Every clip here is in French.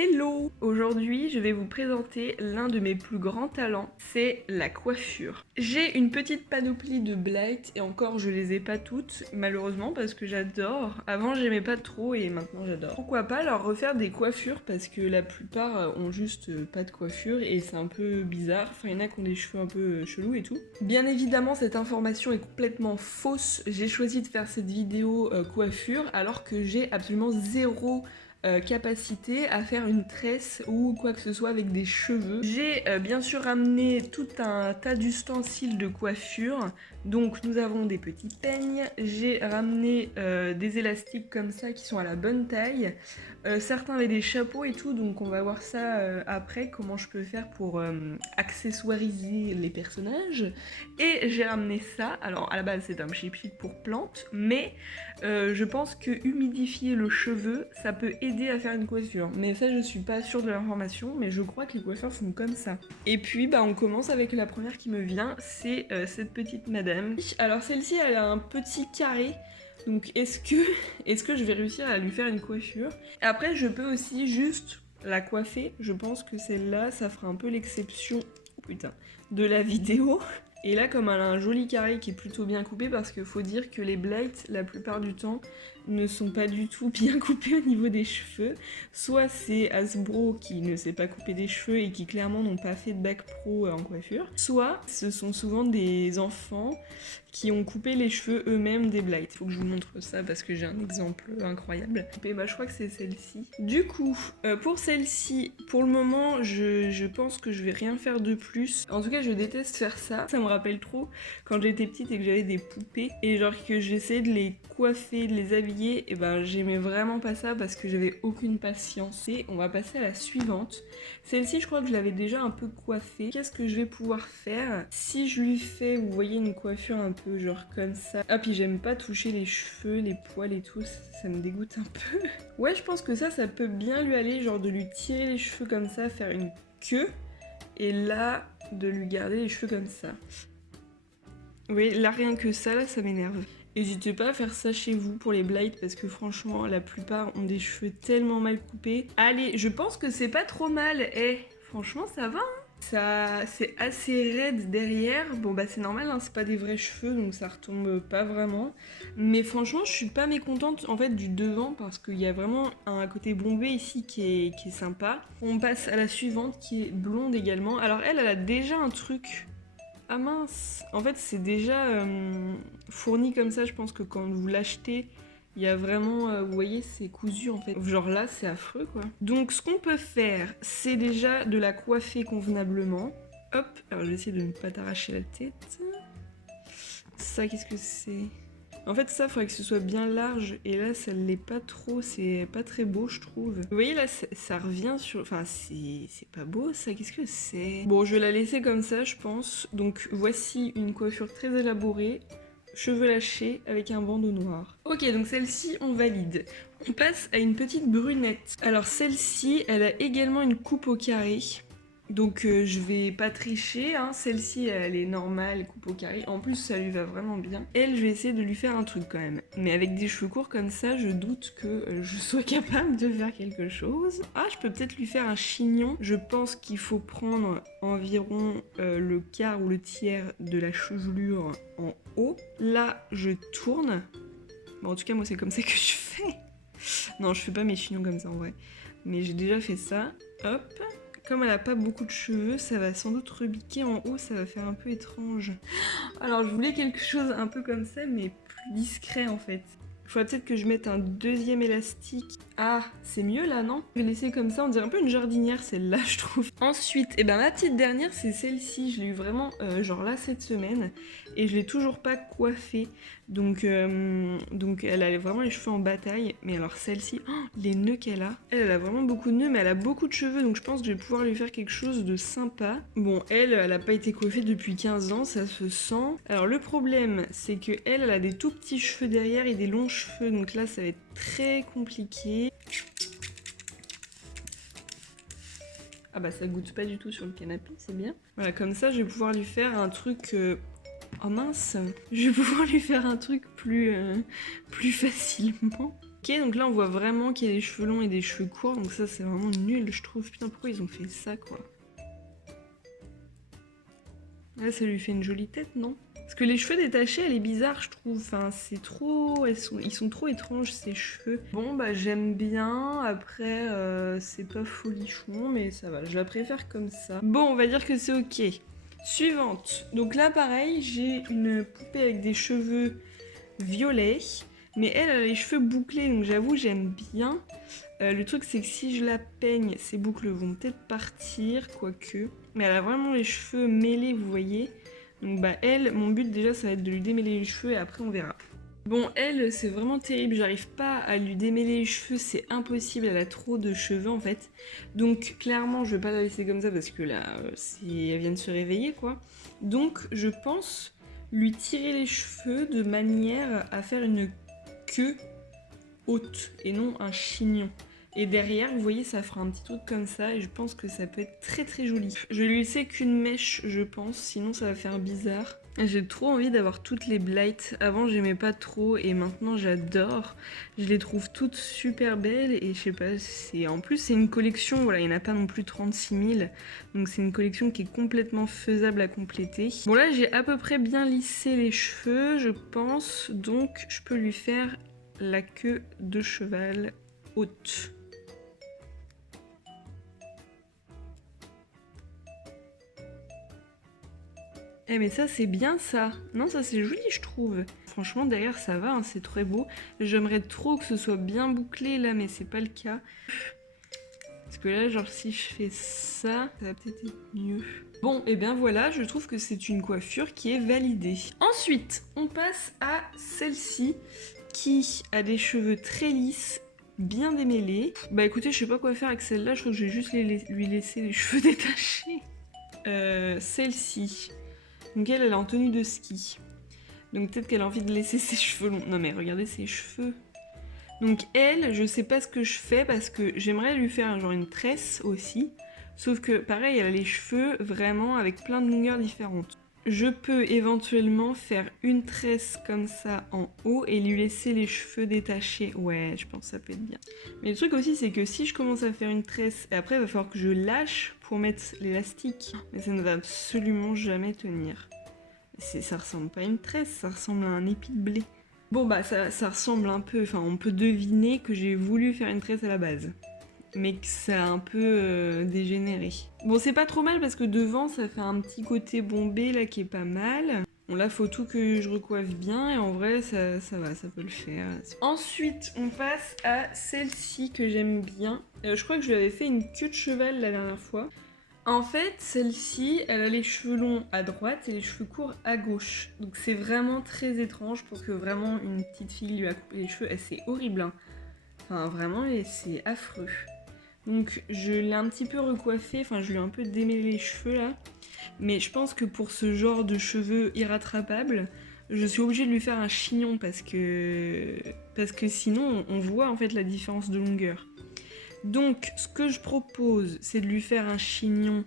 Hello! Aujourd'hui, je vais vous présenter l'un de mes plus grands talents, c'est la coiffure. J'ai une petite panoplie de Blight et encore je les ai pas toutes, malheureusement parce que j'adore. Avant j'aimais pas trop et maintenant j'adore. Pourquoi pas leur refaire des coiffures parce que la plupart ont juste pas de coiffure et c'est un peu bizarre. Enfin, il y en a qui ont des cheveux un peu chelous et tout. Bien évidemment, cette information est complètement fausse. J'ai choisi de faire cette vidéo coiffure alors que j'ai absolument zéro capacité à faire une tresse ou quoi que ce soit avec des cheveux. J'ai bien sûr ramené tout un tas d'ustensiles de coiffure. Donc nous avons des petits peignes, j'ai ramené des élastiques comme ça qui sont à la bonne taille. Certains avaient des chapeaux et tout, donc on va voir ça après, comment je peux faire pour accessoiriser les personnages. Et j'ai ramené ça, alors à la base c'est un chip pour plantes, mais je pense que humidifier le cheveu, ça peut aider à faire une coiffure. Mais ça, je suis pas sûre de l'information, mais je crois que les coiffeurs font comme ça. Et puis, bah, on commence avec la première qui me vient, c'est cette petite madame. Alors celle-ci, elle a un petit carré. Donc est-ce que je vais réussir à lui faire une coiffure? Après, je peux aussi juste la coiffer. Je pense que celle-là, ça fera un peu l'exception, oh putain, de la vidéo. Et là, comme elle a un joli carré qui est plutôt bien coupé, parce qu'il faut dire que les Blight, la plupart du temps, ne sont pas du tout bien coupés au niveau des cheveux. Soit c'est Hasbro qui ne sait pas couper des cheveux et qui clairement n'ont pas fait de bac pro en coiffure, soit ce sont souvent des enfants qui ont coupé les cheveux eux-mêmes des Blight. Faut que je vous montre ça parce que j'ai un exemple incroyable. Et bah, je crois que c'est celle-ci. Du coup, pour celle-ci, pour le moment, je pense que je vais rien faire de plus. En tout cas, je déteste faire ça. Ça me rappelle trop quand j'étais petite et que j'avais des poupées et genre que j'essayais de les coiffer, de les habiller. Et ben, j'aimais vraiment pas ça parce que j'avais aucune patience. Et on va passer à la suivante. Celle-ci, je crois que je l'avais déjà un peu coiffée. Qu'est-ce que je vais pouvoir faire si je lui fais, vous voyez, une coiffure un peu genre comme ça. Ah, puis j'aime pas toucher les cheveux, les poils et tout, ça me dégoûte un peu. Ouais, je pense que ça peut bien lui aller, genre de lui tirer les cheveux comme ça, faire une queue, et là, de lui garder les cheveux comme ça. Oui, là, rien que ça, là, ça m'énerve. N'hésitez pas à faire ça chez vous pour les Blight parce que franchement, la plupart ont des cheveux tellement mal coupés. Allez, je pense que c'est pas trop mal. Eh, franchement, ça va, hein. Ça, c'est assez raide derrière. Bon, bah c'est normal, hein, c'est pas des vrais cheveux, donc ça retombe pas vraiment. Mais franchement, je suis pas mécontente en fait du devant parce qu'il y a vraiment un côté bombé ici qui est sympa. On passe à la suivante qui est blonde également. Alors elle a déjà un truc. Ah mince! En fait, c'est déjà fourni comme ça. Je pense que quand vous l'achetez, il y a vraiment, vous voyez, c'est cousu en fait. Genre là, c'est affreux quoi. Donc, ce qu'on peut faire, c'est déjà de la coiffer convenablement. Hop, alors je vais essayer de ne pas t'arracher la tête. Ça, qu'est-ce que c'est? En fait, ça, il faudrait que ce soit bien large. Et là, ça l'est pas trop. C'est pas très beau, je trouve. Vous voyez, là, ça revient sur... Enfin, c'est pas beau, ça. Qu'est-ce que c'est? Bon, je vais la laisser comme ça, je pense. Donc, voici une coiffure très élaborée. Cheveux lâchés avec un bandeau noir. Ok, donc celle-ci, on valide. On passe à une petite brunette. Alors, celle-ci, elle a également une coupe au carré. Donc je vais pas tricher, hein. Celle-ci elle est normale, coupe au carré, en plus ça lui va vraiment bien. Elle, je vais essayer de lui faire un truc quand même. Mais avec des cheveux courts comme ça, je doute que je sois capable de faire quelque chose. Ah, je peux peut-être lui faire un chignon. Je pense qu'il faut prendre environ le quart ou le tiers de la chevelure en haut. Là, je tourne. Bon, en tout cas, moi c'est comme ça que je fais. Non, je fais pas mes chignons comme ça en vrai. Mais j'ai déjà fait ça. Hop. Comme elle a pas beaucoup de cheveux, ça va sans doute rebiquer en haut, ça va faire un peu étrange. Alors je voulais quelque chose un peu comme ça, mais plus discret en fait. Il faudrait peut-être que je mette un deuxième élastique. Ah, c'est mieux là, non? Je vais laisser comme ça, on dirait un peu une jardinière celle-là, je trouve. Ensuite, et ben ma petite dernière, c'est celle-ci. Je l'ai eu vraiment genre là cette semaine et je l'ai toujours pas coiffée. Donc elle a vraiment les cheveux en bataille. Mais alors celle-ci, oh, les nœuds qu'elle a. Elle a vraiment beaucoup de nœuds, mais elle a beaucoup de cheveux, donc je pense que je vais pouvoir lui faire quelque chose de sympa. Bon, elle a pas été coiffée depuis 15 ans, ça se sent. Alors le problème, c'est que elle a des tout petits cheveux derrière et des longs cheveux, donc là ça va être très compliqué. Ah bah ça goûte pas du tout sur le canapé, c'est bien. Voilà, comme ça je vais pouvoir lui faire un truc... Oh mince! Je vais pouvoir lui faire un truc plus facilement. Ok, donc là on voit vraiment qu'il y a des cheveux longs et des cheveux courts, donc ça c'est vraiment nul, je trouve. Putain, pourquoi ils ont fait ça, quoi? Là, ça lui fait une jolie tête, non? Parce que les cheveux détachés, elle est bizarre, je trouve. Enfin, c'est trop... Ils sont trop étranges, ces cheveux. Bon, bah, j'aime bien. Après, c'est pas folichon, mais ça va. Je la préfère comme ça. Bon, on va dire que c'est ok. Suivante. Donc là, pareil, j'ai une poupée avec des cheveux violets. Mais elle a les cheveux bouclés, donc j'avoue, j'aime bien. Le truc, c'est que si je la peigne, ces boucles vont peut-être partir, quoique. Mais elle a vraiment les cheveux mêlés, vous voyez. Donc bah elle, mon but déjà, ça va être de lui démêler les cheveux et après on verra. Bon, elle, c'est vraiment terrible, j'arrive pas à lui démêler les cheveux, c'est impossible, elle a trop de cheveux en fait. Donc clairement, je vais pas la laisser comme ça parce que là, elle vient de se réveiller, quoi. Donc je pense lui tirer les cheveux de manière à faire une queue haute et non un chignon. Et derrière, vous voyez, ça fera un petit truc comme ça et je pense que ça peut être très très joli. Je vais lui laisser qu'une mèche, je pense, sinon ça va faire bizarre. J'ai trop envie d'avoir toutes les Blight. Avant, j'aimais pas trop et maintenant j'adore. Je les trouve toutes super belles et je sais pas, en plus c'est une collection, voilà, il n'y en a pas non plus 36 000. Donc c'est une collection qui est complètement faisable à compléter. Bon là, j'ai à peu près bien lissé les cheveux, je pense, donc je peux lui faire la queue de cheval haute. Eh mais ça c'est bien ça. Non, ça c'est joli, je trouve. Franchement, derrière ça va, hein, c'est très beau. J'aimerais trop que ce soit bien bouclé là, mais c'est pas le cas. Parce que là, genre si je fais ça, ça va peut-être être mieux. Bon, et bien voilà, je trouve que c'est une coiffure qui est validée. Ensuite, on passe à celle-ci qui a des cheveux très lisses, bien démêlés. Bah écoutez, je sais pas quoi faire avec celle-là, je crois que je vais juste lui laisser les cheveux détachés. Celle-ci. Donc elle est en tenue de ski. Donc peut-être qu'elle a envie de laisser ses cheveux longs. Non mais regardez ses cheveux. Donc elle, je sais pas ce que je fais parce que j'aimerais lui faire genre une tresse aussi. Sauf que pareil, elle a les cheveux vraiment avec plein de longueurs différentes. Je peux éventuellement faire une tresse comme ça en haut et lui laisser les cheveux détachés. Ouais, je pense que ça peut être bien. Mais le truc aussi, c'est que si je commence à faire une tresse, et après il va falloir que je lâche pour mettre l'élastique. Mais ça ne va absolument jamais tenir. Ça ressemble pas à une tresse, ça ressemble à un épi de blé. Bon bah ça ressemble un peu, enfin on peut deviner que j'ai voulu faire une tresse à la base. Mais que ça a un peu dégénéré. Bon, c'est pas trop mal parce que devant, ça fait un petit côté bombé là qui est pas mal. Bon, là, faut tout que je recoiffe bien et en vrai, ça va, ça peut le faire. Ensuite, on passe à celle-ci que j'aime bien. Je crois que je lui avais fait une queue de cheval la dernière fois. En fait, celle-ci, elle a les cheveux longs à droite et les cheveux courts à gauche. Donc c'est vraiment très étrange. Je pense que vraiment une petite fille lui a coupé les cheveux. C'est horrible, hein. Enfin, vraiment, c'est affreux. Donc je l'ai un petit peu recoiffé, enfin je lui ai un peu démêlé les cheveux là. Mais je pense que pour ce genre de cheveux irrattrapables, je suis obligée de lui faire un chignon parce que sinon on voit en fait la différence de longueur. Donc ce que je propose, c'est de lui faire un chignon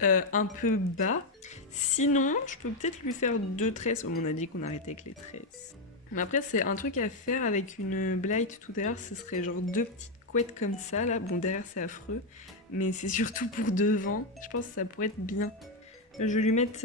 un peu bas. Sinon, je peux peut-être lui faire 2 tresses. Oh, on a dit qu'on arrêtait avec les tresses. Mais après, c'est un truc à faire avec une Blight tout à l'heure, ce serait genre 2 petites couettes comme ça là. Bon, derrière c'est affreux, mais c'est surtout pour devant. Je pense que ça pourrait être bien. Je vais lui mettre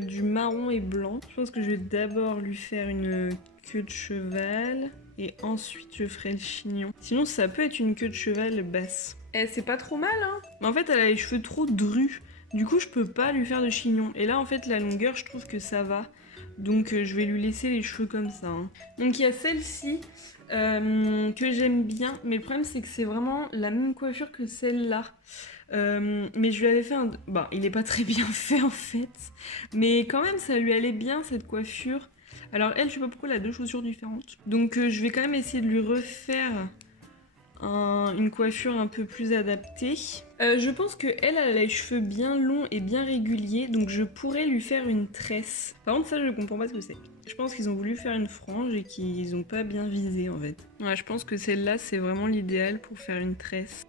du marron et blanc. Je pense que je vais d'abord lui faire une queue de cheval et ensuite je ferai le chignon. Sinon, ça peut être une queue de cheval basse. Eh, c'est pas trop mal, hein. Mais en fait, elle a les cheveux trop drus. Du coup, je peux pas lui faire de chignon. Et là, en fait, la longueur, je trouve que ça va. Donc, je vais lui laisser les cheveux comme ça, hein. Donc, il y a celle-ci que j'aime bien. Mais le problème, c'est que c'est vraiment la même coiffure que celle-là. Mais je lui avais fait un... Bah, il est pas très bien fait, en fait. Mais quand même, ça lui allait bien, cette coiffure. Alors, elle, je sais pas pourquoi, elle a 2 chaussures différentes. Donc, je vais quand même essayer de lui refaire une coiffure un peu plus adaptée. Je pense qu'elle a les cheveux bien longs et bien réguliers, donc je pourrais lui faire une tresse. Par contre, ça, je comprends pas ce que c'est. Je pense qu'ils ont voulu faire une frange et qu'ils ont pas bien visé, en fait. Ouais, je pense que celle-là, c'est vraiment l'idéal pour faire une tresse.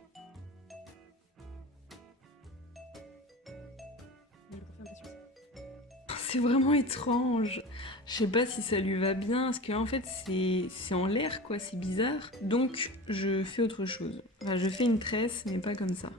C'est vraiment étrange. Je sais pas si ça lui va bien, parce qu'en fait c'est en l'air quoi, c'est bizarre. Donc je fais autre chose. Enfin je fais une tresse mais pas comme ça.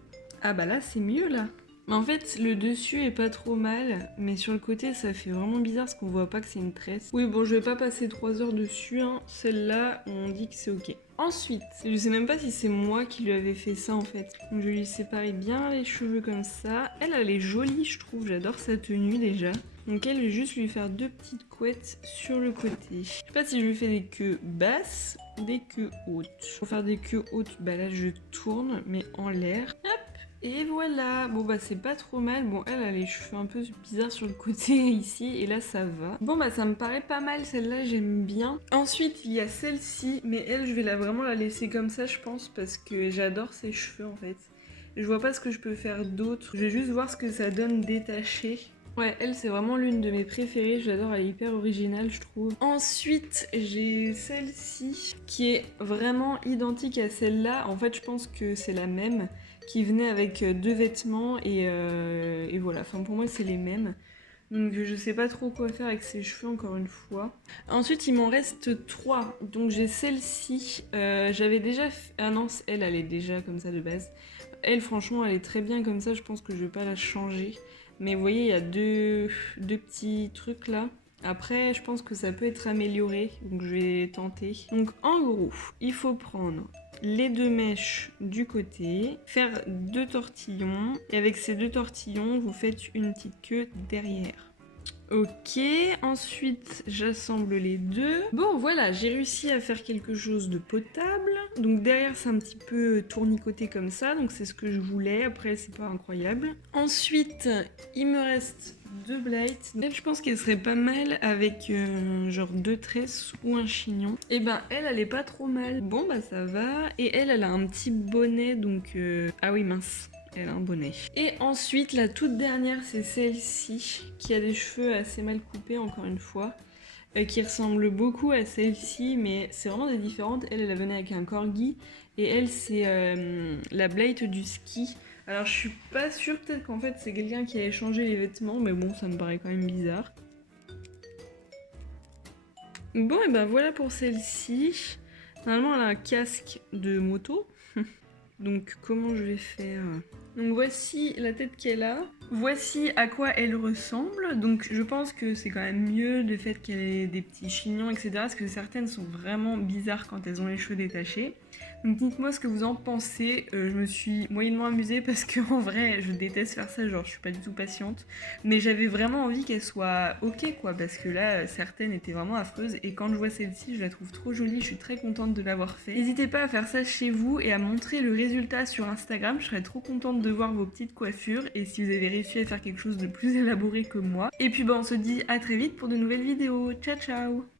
Ah bah là c'est mieux là. Mais en fait le dessus est pas trop mal, mais sur le côté ça fait vraiment bizarre parce qu'on voit pas que c'est une tresse. Oui bon je vais pas passer 3 heures dessus, hein. Celle-là on dit que c'est ok. Ensuite, je sais même pas si c'est moi qui lui avais fait ça en fait. Donc je lui séparais bien les cheveux comme ça. Elle est jolie je trouve, j'adore sa tenue déjà. Donc elle, je vais juste lui faire 2 petites couettes sur le côté. Je sais pas si je lui fais des queues basses ou des queues hautes. Pour faire des queues hautes, bah là je tourne, mais en l'air. Hop, et voilà. Bon bah c'est pas trop mal. Bon elle a les cheveux un peu bizarres sur le côté ici, et là ça va. Bon bah ça me paraît pas mal, celle-là j'aime bien. Ensuite il y a celle-ci, mais elle je vais vraiment la laisser comme ça je pense, parce que j'adore ses cheveux en fait. Je vois pas ce que je peux faire d'autre. Je vais juste voir ce que ça donne détaché. Ouais, elle, c'est vraiment l'une de mes préférées. J'adore, elle est hyper originale, je trouve. Ensuite, j'ai celle-ci qui est vraiment identique à celle-là. En fait, je pense que c'est la même, qui venait avec 2 vêtements et voilà. Enfin, pour moi, c'est les mêmes. Donc, je sais pas trop quoi faire avec ses cheveux, encore une fois. Ensuite, il m'en reste 3. Donc, j'ai celle-ci. J'avais déjà fait... Ah non, elle est déjà comme ça de base. Elle, franchement, elle est très bien comme ça. Je pense que je vais pas la changer. Mais vous voyez, il y a deux petits trucs là. Après, je pense que ça peut être amélioré, donc je vais tenter. Donc en gros, il faut prendre les 2 mèches du côté, faire 2 tortillons, et avec ces 2 tortillons, vous faites une petite queue derrière. Ok, ensuite j'assemble les 2. Bon voilà, j'ai réussi à faire quelque chose de potable. Donc derrière c'est un petit peu tournicoté comme ça, donc c'est ce que je voulais. Après c'est pas incroyable. Ensuite, il me reste 2 blights. Elle, je pense qu'elle serait pas mal avec genre 2 tresses ou un chignon. Et ben elle est pas trop mal. Bon bah ça va. Et elle a un petit bonnet donc... Ah oui mince. Elle a un bonnet. Et ensuite, la toute dernière, c'est celle-ci, qui a des cheveux assez mal coupés, encore une fois, qui ressemble beaucoup à celle-ci, mais c'est vraiment des différentes. Elle venait avec un corgi, et elle, c'est la Blade du ski. Alors, je suis pas sûre, peut-être qu'en fait, c'est quelqu'un qui a échangé les vêtements, mais bon, ça me paraît quand même bizarre. Bon, et ben voilà pour celle-ci. Normalement, elle a un casque de moto. Donc comment je vais faire? Donc voici la tête qu'elle a. Voici à quoi elle ressemble. Donc je pense que c'est quand même mieux le fait qu'elle ait des petits chignons, etc. Parce que certaines sont vraiment bizarres quand elles ont les cheveux détachés. Donc dites-moi ce que vous en pensez. Je me suis moyennement amusée parce qu'en vrai je déteste faire ça, genre je suis pas du tout patiente. Mais j'avais vraiment envie qu'elle soit ok quoi, parce que là certaines étaient vraiment affreuses. Et quand je vois celle-ci, je la trouve trop jolie, je suis très contente de l'avoir fait. N'hésitez pas à faire ça chez vous et à montrer le résultat sur Instagram, je serais trop contente de voir vos petites coiffures et si vous avez réussi à faire quelque chose de plus élaboré que moi. Et puis bah on se dit à très vite pour de nouvelles vidéos. Ciao ciao!